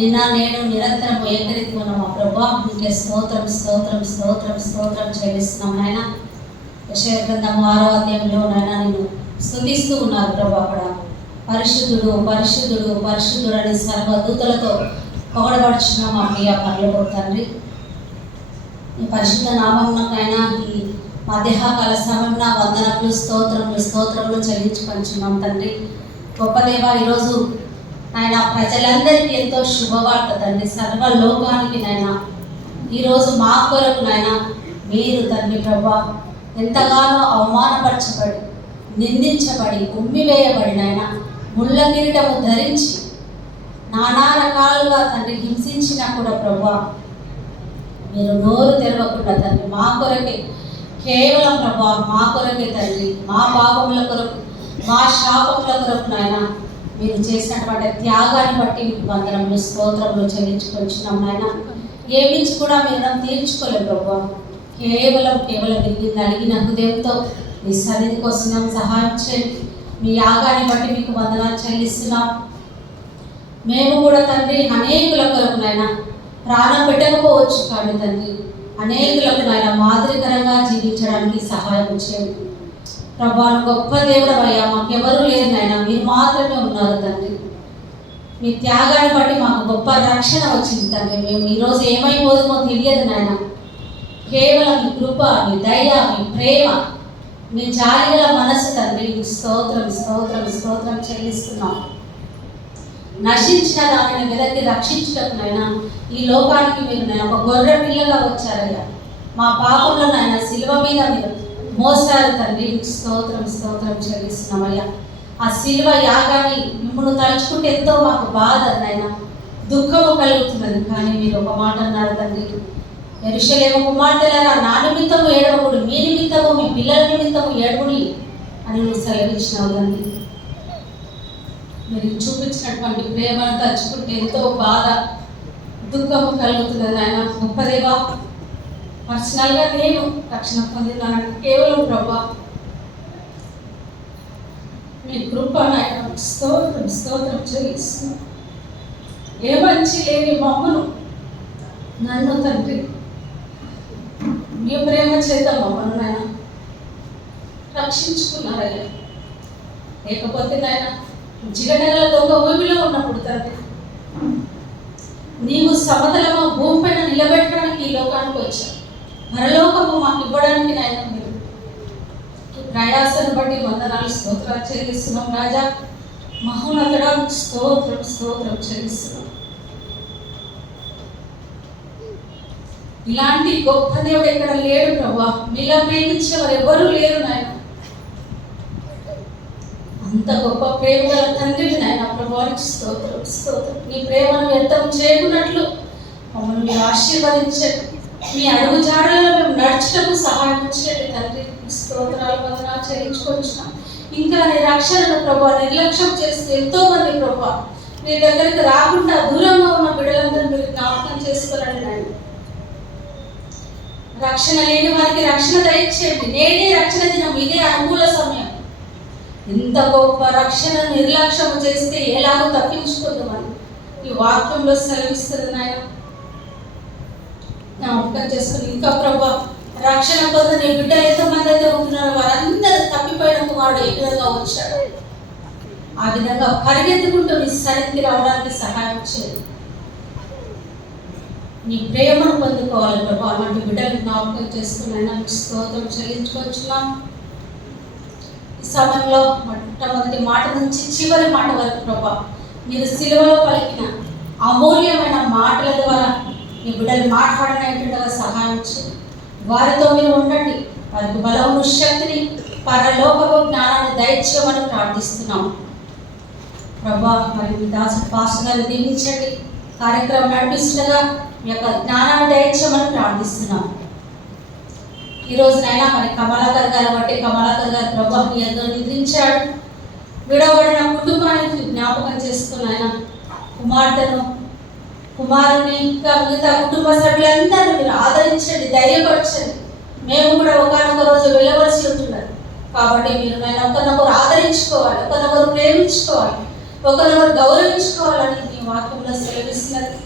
నిన్న నేను నిరంతరం ఏకరీతిగా మా ప్రభా నీకే స్తోత్రం స్తోత్రం స్తోత్రం స్తోత్రం చెల్లిస్తున్నాం నాయన. యెషయా గ్రంథము 6వ అధ్యాయంలో నాయన నేను స్తుతిస్తూ ఉన్నారు ప్రభా. అక్కడ పరిశుద్ధుడు పరిశుద్ధుడు పరిశుద్ధుడు అని సర్వదూతలతో పొగడబడుచున్న మా ప్రియ పరలోక తండ్రి, ఈ పరిశుద్ధ నామమునకైనా ఈ మధ్యాహ్నకాల సమయంలో వందనములు స్తోత్రములు స్తోత్రములు చెల్లించుకొంచున్నాం తండ్రి. గొప్ప దేవ, ఈరోజు నాయన ప్రజలందరికీ ఎంతో శుభవార్త తండ్రి, సర్వలోకానికి నాయన ఈరోజు మా కొరకు నాయన మీరు తండ్రి ప్రభా ఎంతగానో అవమానపరచబడి నిందించబడి ఉమ్మివేయబడి నాయన ముళ్ళ కిరీటము ధరించి నానా రకాలుగా తండ్రి హింసించినా కూడా ప్రభా మీరు నోరు తెరవకుండా తండ్రి మా కొరకే, కేవలం ప్రభా మా కొరకే తండ్రి, మా పాపముల కొరకు మా శాపముల కొరకు నాయన మీరు చేసినటువంటి త్యాగాన్ని బట్టి మీకు వందనములు స్తోత్రములు చెల్లించుకొచ్చున్నాం నాయన. ఏమించి కూడా మీరు తీర్చుకోలేదు ప్రభా. కేవలం మీరు నలిగిన హృదయంతో మీ సన్నిధికి వస్తున్నాం, సహాయం చేయండి. మీ యాగాన్ని బట్టి మీకు వందనాలు చెల్లిస్తున్నాం. మేము కూడా తండ్రి అనేకుల కొరకు నాయన ప్రాణం పెట్టకపోవచ్చు కానీ తండ్రి అనేకులకు నాయన మాదిరికరంగా జీవించడానికి సహాయం చేయండి ప్రభా. గొప్ప దేవుడవయ్యా, మాకెవరూ లేదు నాయన, మీరు మాత్రమే ఉన్నారు తండ్రి. మీ త్యాగాన్ని బట్టి మాకు గొప్ప రక్షణ వచ్చింది తండ్రి. మేము ఈరోజు ఏమైపోతుందో తెలియదు నాయన. కేవలం మీ కృప, మీ దయ, మీ ప్రేమ, మీ జాలిగల మనసు తండ్రి స్తోత్రం స్తోత్రం స్తోత్రం చెల్లిస్తున్నాం. నశించిన దానిని వెదకి రక్షించటకునైనా ఈ లోకానికి మీరు నేను ఒక గొర్రె పిల్లగా వచ్చారయ్యా. మా పాపంలో నాయన శిలువ మీద మీరు మోసారు తండ్రి, స్తోత్రం స్తోత్రం చెల్లిస్తున్నామయ్యా. ఆ శిలువ యాగాన్ని మిమ్మల్ని తలుచుకుంటే ఎంతో మాకు బాధ నాయన, దుఃఖము కలుగుతున్నది. కానీ మీరు ఒక మాట అన్నారు తండ్రి, యెరూషలేము కుమార్తెలారా నా నిమిత్తము ఏడవకుడి, మీ నిమిత్తము మీ పిల్లల నిమిత్తము ఏడవుడి అని నువ్వు సెలవిచ్చినావు తండ్రి. మీరు చూపించినటువంటి ప్రేమను తలుచుకుంటే ఎంతో బాధ దుఃఖము కలుగుతున్నది ఆయన. గొప్ప దేవా, పర్సనల్గా నేను రక్షణ పొందినాను కేవలం ప్రభా మీ కృప నాయన. స్తోత్రం స్తోత్రం చెల్లిస్తున్నాను. ఏ మంచి లేని మమ్మను నన్ను తండ్రి మీ ప్రేమ చేత మమ్మను నాయన రక్షించుకున్నారయ్యా. లేకపోతే నాయన జిగటగల దొంగ భూమిలో ఉన్నప్పుడు తండ్రి నీవు సమతలమ భూమి పైన నిలబెట్టడానికి ఈ లోకానికి వచ్చావు. పరలోకము మాకు ఇవ్వడానికి నాయన మీరు ప్రయాసాన్ని బట్టి వందనాలు స్తోత్రాలు చెల్లిస్తున్నాం రాజా. మహోన్నతుడా స్తోత్రం స్తోత్రం చెల్లిస్తున్నాం. ఇలాంటి గొప్ప దేవుడు ఎక్కడ లేడు ప్రభా. మీలా ప్రేమించే వారు ఎవరూ లేరు నాయన. అంత గొప్ప ప్రేమ గల తండ్రిని నాయన ప్రభానికి స్తోత్రం స్తోత్రం. మీ ప్రేమను వ్యర్థం చేయకున్నట్లు మమ్మల్ని మీరు ఆశీర్వదించండి. మీ అడుగు జాడలలో మేము నడుచుటకు సహాయం చేయండి తండ్రి. స్తోత్రాలు వందనాలు చెల్లించుకొచ్చున్నాం. ఇంకా నీ రక్షణను ప్రభా నిర్లక్ష్యం చేస్తూ ఎంతో మంది ప్రభా నీ దగ్గరికి రాకుండా దూరంగా ఉన్న బిడ్డలందరూ మీరు జ్ఞాపకం చేసుకోరండి నాయన. రక్షణ లేని వారికి రక్షణ దయచేయండి. నేనే రక్షణ దినం, ఇదే అనుకూల సమయం. ఇంత గొప్ప రక్షణ నిర్లక్ష్యం చేస్తే ఎలాగో తప్పించుకుందామని ఈ వాక్యంలో సెలవిస్తుంది నాయన. జ్ఞాపకం చేసుకుని ఇంకా ప్రభా రక్షణ పొందని బిడ్డలు ఎంతమంది అయితే ఉంటున్నారో వారందరూ తప్పిపోయిన కుమారుడు ఏ విధంగా వచ్చాడు ఆ విధంగా పరిగెత్తుకుంటూ నీ సన్నిధికి రావడానికి సహాయం చేయండి. నీ ప్రేమను పొందుకోవాలి ప్రభా. అలాంటి బిడ్డలు జ్ఞాపకం చేసుకున్నాయినా స్తోత్రం చెల్లించుకొచ్చున్నాం. ఈ సమయంలో మొట్టమొదటి మాట నుంచి చివరి మాట వరకు ప్రభా మీరు సిలువలో పలికిన అమూల్యమైన మాటల ద్వారా మీ బిడ్డలు మాట్లాడనేట్టుగా సహాయం చేయండి. వారితో మీరు ఉండండి. వారికి బలమును శక్తిని పరలోకపు జ్ఞానాన్ని దయచేయమని ప్రార్థిస్తున్నాం ప్రభా. మరి మీ దాసు పాస్టర్ గారిని దీవించండి. కార్యక్రమం నడిపిస్తుండగా మీ యొక్క జ్ఞానాన్ని దయచేయమని ప్రార్థిస్తున్నాం. ఈరోజునైనా మరి కమలాకర్ గారు బట్టి కమలాకర్ గారు ప్రభా మీ ఎంతో నిద్రించాడు. విడవబడిన కుటుంబానికి జ్ఞాపకం చేసుకున్నాయన కుమార్తెను కుమారుని ఇంకా మిగతా కుటుంబ సభ్యులందరినీ మీరు ఆదరించండి, ధైర్యపరచండి. మేము కూడా ఒకనొక రోజు వెళ్ళవలసి ఉంటున్నారు కాబట్టి మీరు నేను ఒకరినొకరు ఆదరించుకోవాలి, ఒకరినొకరు ప్రేమించుకోవాలి, ఒకరినొకరు గౌరవించుకోవాలని మీ వాక్యంలో సెలవిస్తున్నది.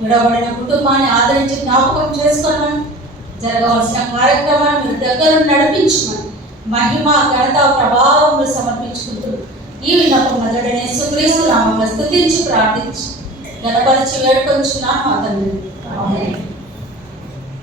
విడవబడిన కుటుంబాన్ని ఆదరించి జ్ఞాపకం చేసుకోమని, జరగవలసిన కార్యక్రమాన్ని మీరు దగ్గర నడిపించమని మహిమ ఘనత ప్రభావములు సమర్పించుకుంటూ ఈ విన్నపం నజరుడైన యేసుక్రీస్తు నామములో స్తుతించి ప్రార్థించి గణపరిచి వేడుకొంచున్నాను మా తండ్రి. ఆమేన్.